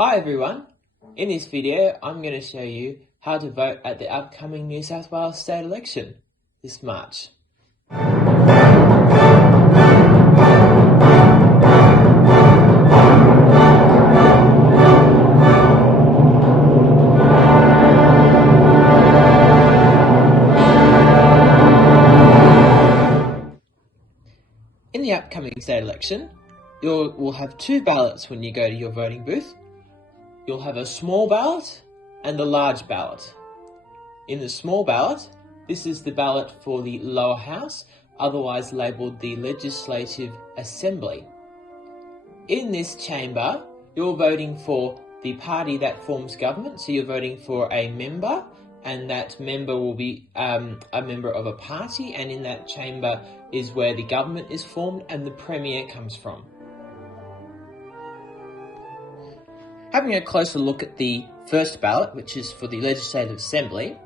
Hi everyone, in this video I'm going to show you how to vote at the upcoming New South Wales State Election this March. In the upcoming state election, you will have two ballots when you go to your voting booth. You'll have a small ballot and a large ballot. In the small ballot, this is the ballot for the lower house, otherwise labelled the Legislative Assembly. In this chamber, you're voting for the party that forms government, so you're voting for a member, and that member will be a member of a party, and in that chamber is where the government is formed and the Premier comes from. Having a closer look at the first ballot, which is for the Legislative Assembly,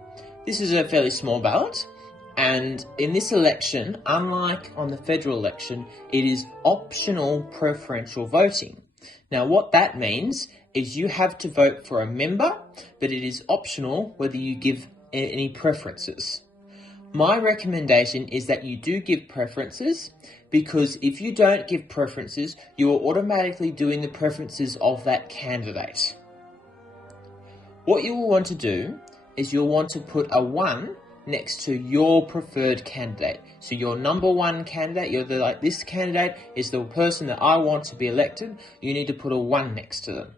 this is a fairly small ballot, and in this election, unlike on the federal election, it is optional preferential voting. Now what that means is you have to vote for a member, but it is optional whether you give any preferences. My recommendation is that you do give preferences, because if you don't give preferences, you are automatically doing the preferences of that candidate. What you will want to do is you'll want to put a 1 next to your preferred candidate. So your number one candidate, this candidate is the person that I want to be elected, you need to put a 1 next to them.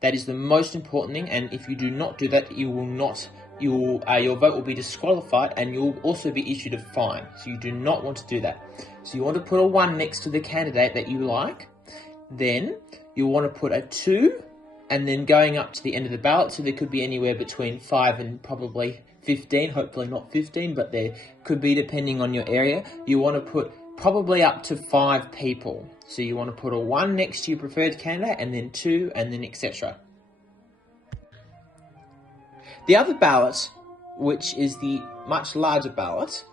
That is the most important thing, and if you do not do that, your vote will be disqualified and you'll also be issued a fine. So you do not want to do that. So you want to put a 1 next to the candidate that you like. Then you want to put a 2 and then going up to the end of the ballot. So there could be anywhere between 5 and probably 15, hopefully not 15, but there could be depending on your area. You want to put probably up to 5 people. So you want to put a 1 next to your preferred candidate and then 2 and then etc. The other ballot, which is the much larger ballot,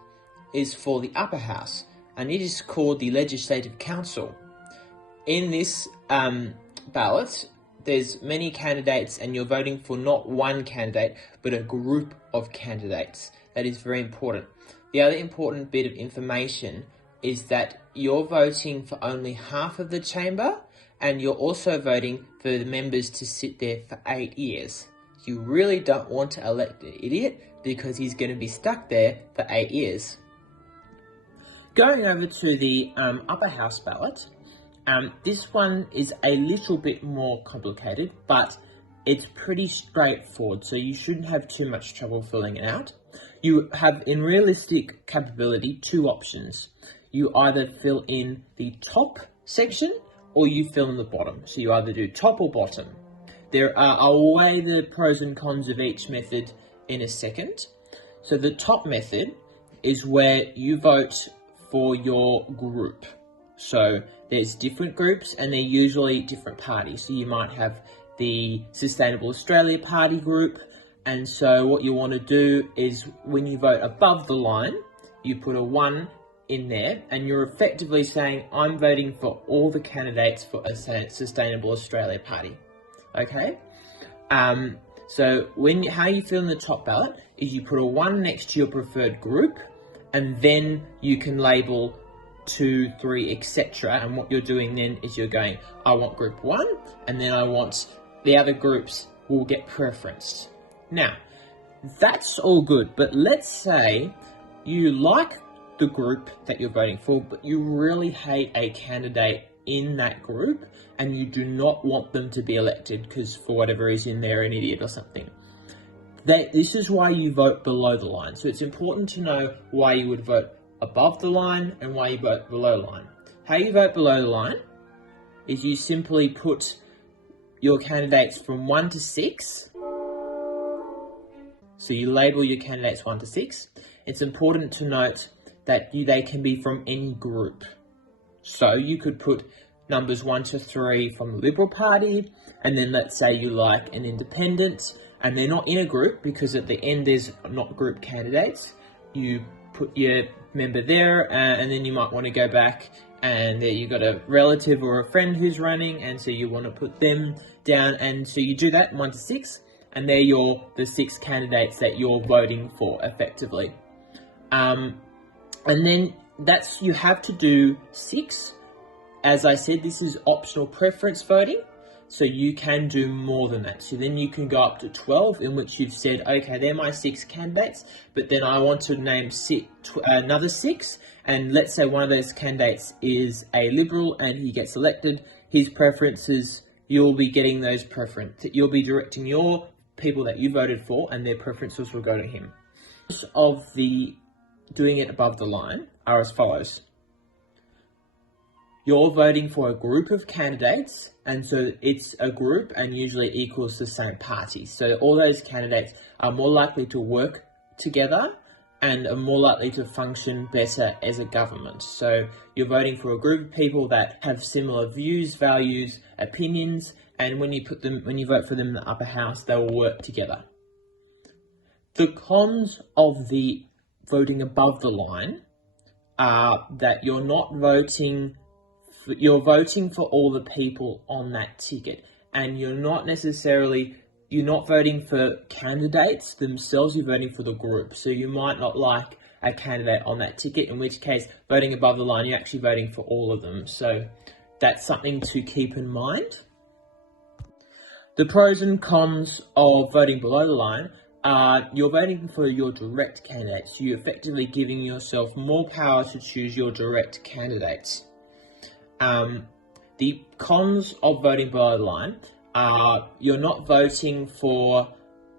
is for the upper house, and it is called the Legislative Council. In this ballot, there's many candidates, and you're voting for not one candidate, but a group of candidates. That is very important. The other important bit of information is that you're voting for only half of the chamber, and you're also voting for the members to sit there for 8 years. You really don't want to elect an idiot because he's going to be stuck there for 8 years. Going over to the upper house ballot, this one is a little bit more complicated, but it's pretty straightforward, so you shouldn't have too much trouble filling it out. You have, in realistic capability, 2 options. You either fill in the top section or you fill in the bottom. So you either do top or bottom. I'll weigh the pros and cons of each method in a second. So the top method is where you vote for your group. So there's different groups and they're usually different parties. So you might have the Sustainable Australia Party group. And so what you want to do is when you vote above the line, you put a 1 in there and you're effectively saying, I'm voting for all the candidates for a Sustainable Australia Party. Okay, so how you fill in the top ballot is you put a 1 next to your preferred group, and then you can label 2, 3, etc. And what you're doing then is you're going, I want group 1, and then I want the other groups will get preferenced. Now, that's all good, but let's say you like the group that you're voting for, but you really hate a candidate in that group and you do not want them to be elected because for whatever reason they're an idiot or something. This is why you vote below the line. So it's important to know why you would vote above the line and why you vote below the line. How you vote below the line is you simply put your candidates from 1 to 6. So you label your candidates 1 to 6. It's important to note that they can be from any group. So you could put numbers 1 to 3 from the Liberal Party, and then let's say you like an independent, and they're not in a group because at the end there's not group candidates. You put your member there, and then you might want to go back and you've got a relative or a friend who's running, and so you want to put them down, and so you do that 1 to 6, and they're the 6 candidates that you're voting for effectively. And then you have to do 6. As I said, this is optional preference voting, so you can do more than that. So then you can go up to 12, in which you've said, okay, they're my 6 candidates, but then I want to name another 6, and let's say one of those candidates is a Liberal and he gets elected. His preferences, you'll be getting those you'll be directing your people that you voted for, and their preferences will go to him. Of the doing it above the line are as follows. You're voting for a group of candidates, and so it's a group and usually equals the same party. So all those candidates are more likely to work together and are more likely to function better as a government. So you're voting for a group of people that have similar views, values, opinions, and when you vote for them in the upper house, they will work together. The cons of the voting above the line are that you're voting for all the people on that ticket, and you're not voting for candidates themselves, you're voting for the group. So you might not like a candidate on that ticket, in which case voting above the line, you're actually voting for all of them. So that's something to keep in mind. The pros and cons of voting below the line are you're voting for your direct candidates. You're effectively giving yourself more power to choose your direct candidates. The cons of voting below the line are you're not voting for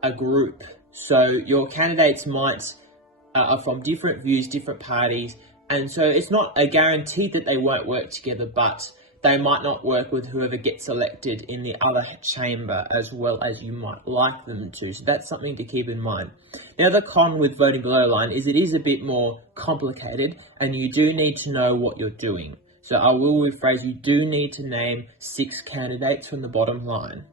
a group. So your candidates are from different views, different parties, and so it's not a guarantee that they won't work together, but they might not work with whoever gets elected in the other chamber as well as you might like them to. So that's something to keep in mind. The other con with voting below the line is it is a bit more complicated, and you do need to know what you're doing. So I will rephrase, you do need to name 6 candidates from the bottom line.